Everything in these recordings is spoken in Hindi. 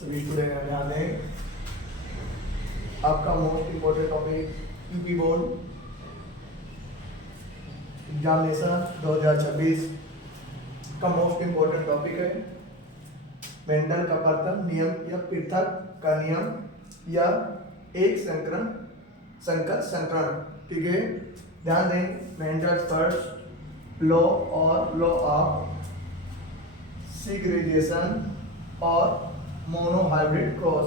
सभी स्टूडेंट का ध्यान दें। आपका most important topic UP board examination 2026 का मोस्ट इम्पोर्टेंट टॉपिक है मेंडल का प्रथम नियम या पृथक का नियम या एक संकर संकरण। ठीक है, ध्यान दें। मेंडल फर्स्ट लॉ और लॉ ऑफ सीग्रेगेशन और मोनोहाइब्रिड क्रॉस,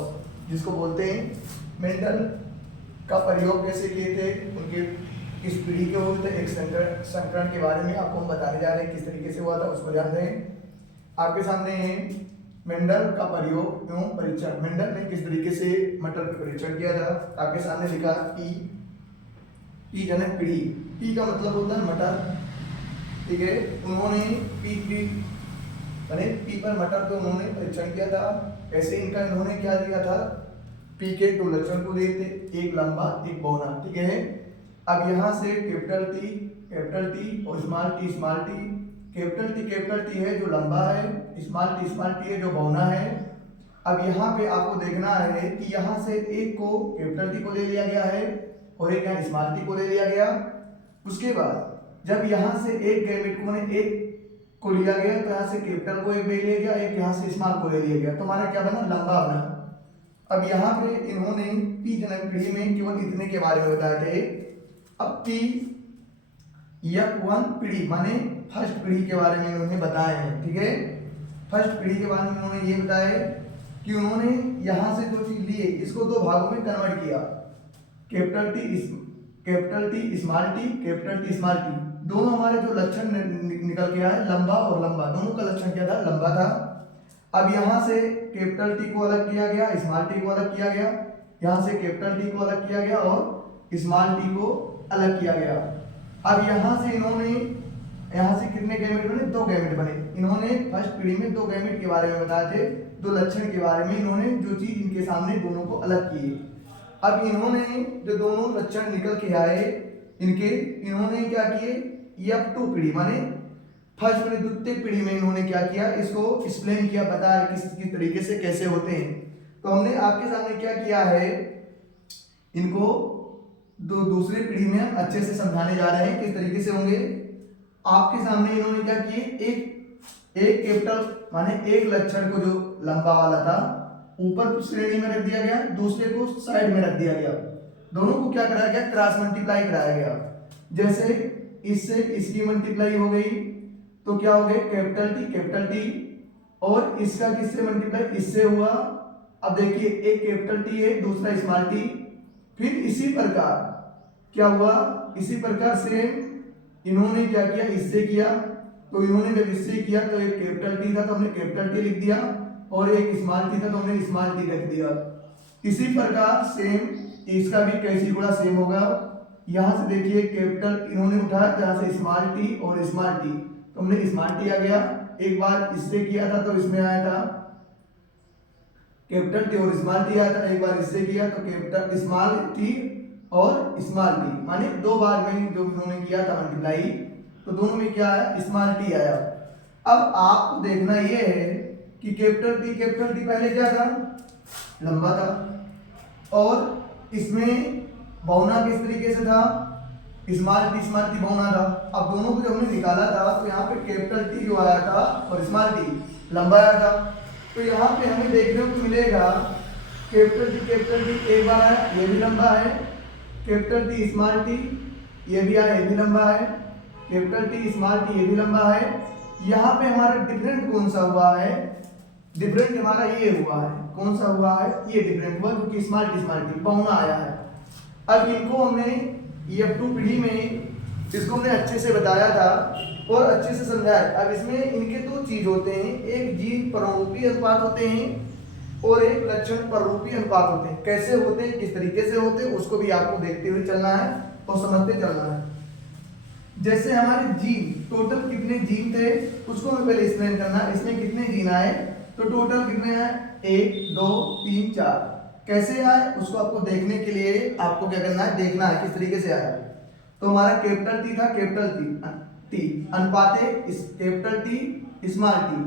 जिसको बोलते हैं मेंडल का प्रयोग कैसे किए थे, उनके किस पीढ़ी के हुए थे, एक संकरण के बारे में आपको हम बताने जा रहे हैं किस तरीके से हुआ था, उसको ध्यान दें। आपके सामने है मेंडल का प्रयोग एवं परीक्षण। मेंडल ने किस तरीके से मटर का परीक्षण किया था। आपके सामने लिखा पी जनक पीढ़ी। पी का मतलब होता है मटर। ठीक है, उन्होंने पी पर मटर को उन्होंने परीक्षण किया था। ऐसे इनका इन्होंने क्या दिया था, पी के दो लक्षण को दिए थे, एक लंबा एक बौना। ठीक है, अब यहाँ से कैपिटल टी और स्मॉल टी। कैपिटल टी है जो लंबा है, स्मॉल टी है जो बौना है। अब यहाँ पे आपको देखना है कि यहाँ से एक को कैपिटल टी को ले लिया गया है और एक यहाँ स्मॉल टी को ले लिया गया। उसके बाद जब यहाँ से एक गैमेट को ने एक को लिया गया तो यहाँ से कैपिटल को एक ले लिया गया, एक यहाँ से स्मॉल को ले लिया गया, तो हमारा क्या बना, लंबा बना। अब यहाँ पे इन्होंने पी जनक पीढ़ी में केवल इतने के बारे में बताए थे। अब पी F1 पीढ़ी माने फर्स्ट पीढ़ी के बारे में इन्होंने बताए हैं। ठीक है, फर्स्ट पीढ़ी के बारे में उन्होंने ये बताया कि उन्होंने यहाँ से जो चीज लिए इसको दो भागों में कन्वर्ट किया, कैपिटल टी स्मॉल टी। दोनों हमारे जो लक्षण निकल के आए लंबा और लंबा, दोनों का लक्षण क्या था, लंबा था। अब यहाँ से कैपिटल टी को अलग किया गया, स्मॉल टी को अलग किया गया, यहाँ से कैपिटल टी को अलग किया गया और स्मॉल टी को अलग किया गया। अब यहाँ से इन्होंने यहाँ से कितने गैमेट बने, दो गैमेट बने। इन्होंने फर्स्ट पीढ़ी में दो गैमेट के बारे में बताए थे, दो लक्षण के बारे में इन्होंने जो चीज इनके सामने दोनों को अलग किए। अब इन्होंने जो दोनों लक्षण निकल के आए इन्होंने क्या किए, F2 पीढ़ी माने फर्स्ट में द्वितीय पीढ़ी में इन्होंने क्या किया, इसको एक्सप्लेन किया, बताया किस तरीके से कैसे होते हैं। तो हमने आपके सामने क्या किया है, इनको दूसरी पीढ़ी में हम अच्छे से समझाने जा रहे हैं किस तरीके से होंगे। आपके सामने इन्होंने क्या किए, एक कैपिटल माने एक लक्षण को जो लंबा वाला था ऊपर श्रेणी में रख दिया गया, दूसरे को साइड में रख दिया गया। दोनों को क्या कराया गया, क्रॉस मल्टीप्लाई कराया गया। जैसे इससे इसकी मल्टीप्लाई हो गई तो क्या हो गया, कैपिटल टी और इसका किससे मल्टीप्लाई, इससे हुआ। अब देखिए एक कैपिटल टी है दूसरा स्मॉल टी, फिर इसी प्रकार क्या हुआ, इसी प्रकार से इन्होंने क्या किया, इससे किया। तो इन्होंने जब इससे किया तो एक कैपिटल टी था तो हमने कैपिटल टी लिख दिया और एक स्मॉल टी था तो हमने स्मॉल टी रख दिया। इसी प्रकार सेम इसका भी कैसी गुणा सेम होगा। यहाँ से देखिए कैपिटल इन्होंने उठाया तो यहाँ से स्मॉल टी और स्मॉल टी, तो हमने स्मॉल टी आ गया। एक बार इससे किया था तो इसमें आया था कैपिटल टी और स्मॉल टी आया था, एक बार इससे किया तो कैपिटल स्मॉल टी और स्मॉल टी, माने दो बार में जो इन्होंने किया था मल्टीप्लाई, तो दोनों में क्या आया, स्मॉल टी आया। अब आपको देखना ये है कि कैपिटल टी पहले क्या था, लंबा था और इसमें बौना किस तरीके से था, स्मॉल टी बौना था। अब दोनों को जब हमने निकाला था तो यहाँ पे कैपिटल टी जो आया था और स्मॉल टी लंबा आया था। तो यहाँ पे हमें देखने को मिलेगा कैपिटल टी एक बार आया, ये भी लंबा है, कैपिटल टी स्मॉल टी ये भी आया, ये भी लंबा है, कैपिटल टी स्मॉल टी ये भी लंबा है। यहाँ पे हमारा डिफरेंट कौन सा हुआ है, डिफरेंट हमारा ये हुआ है, कौन सा हुआ है, ये डिफरेंट हुआ क्योंकि स्मॉल टी बौना आया है। अब इनको हमने F2 पीढ़ी में इसको हमने अच्छे से बताया था और अच्छे से समझाया। अब इसमें इनके दो चीज होते हैं, एक जीन पररूपी अनुपात होते हैं और एक लक्षण पररूपी अनुपात होते हैं। कैसे होते हैं, किस तरीके से होते हैं, उसको भी आपको देखते हुए चलना है और समझते चलना है। जैसे हमारे जीन टोटल कितने जीन थे उसको हमें पहले एक्सप्लेन करना है। इसमें कितने जीन आए, तो टोटल कितने आए, 1 2 3 4। कैसे आए उसको आपको देखने के लिए आपको क्या करना है, देखना है किस तरीके से आया। तो हमारा कैपिटल टी था, कैपिटल टी अनुपाते कैपिटल टी स्मॉल टी,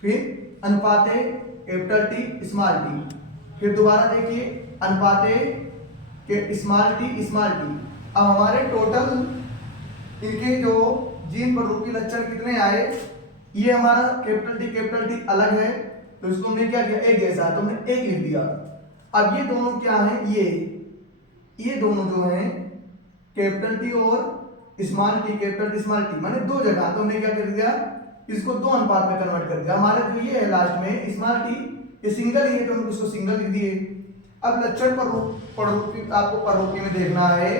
फिर अनुपाते कैपिटल टी स्मॉल टी। फिर दोबारा देखिए अनुपाते के स्मॉल टी। अब हमारे टोटल इनके जो जीन प्ररूपी लक्षण कितने आए, ये हमारा कैपिटल टी अलग है तो इसको हमने क्या किया, एक जैसा तो हमने एक लिख दिया। अब ये दोनों क्या है, ये दोनों जो हैं कैपिटल टी और small T, capital T small T माने दो जगह, तो हमने क्या कर दिया, इसको दो अनुपात में कन्वर्ट कर दिया। हमारा जो ये है लास्ट में स्मॉल टी, ये सिंगल ही है तो हम उसको सिंगल लिख दिए। अब लक्षण प्ररूपी आपको प्ररूपी में देखना है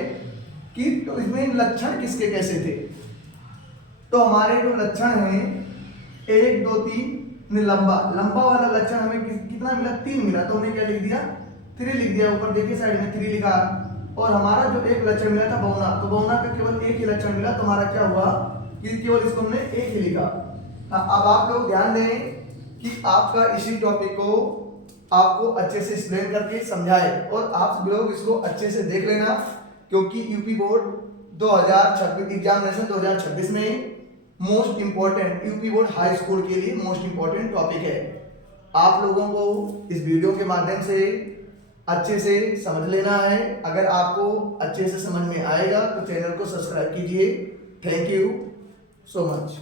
कि तो इसमें लक्षण किसके कैसे थे। तो हमारे जो लक्षण हैं 1 2 3 लंबा वाला लक्षण हमें कितना मिला, 3 मिला, तो हमने क्या लिख दिया, 3 लिख दिया। ऊपर देखिए साइड में 3 लिखा। और हमारा जो एक लक्षण मिला था बहुना, तो बहुना का केवल एक ही लक्षण मिला, तो हमारा क्या हुआ कि केवल इसको हमने एक ही लिखा। अब आप लोग ध्यान दें कि आपका इसी टॉपिक को आपको अच्छे से एक्सप्लेन करके समझाए और आप लोग इसको अच्छे से देख लेना, क्योंकि यूपी बोर्ड 2026 एग्जामिनेशन 2026 में most important, UP board high school के लिए मोस्ट इंपॉर्टेंट टॉपिक है। आप लोगों को इस वीडियो के माध्यम से अच्छे से समझ लेना है। अगर आपको अच्छे से समझ में आएगा तो चैनल को सब्सक्राइब कीजिए। Thank you so much.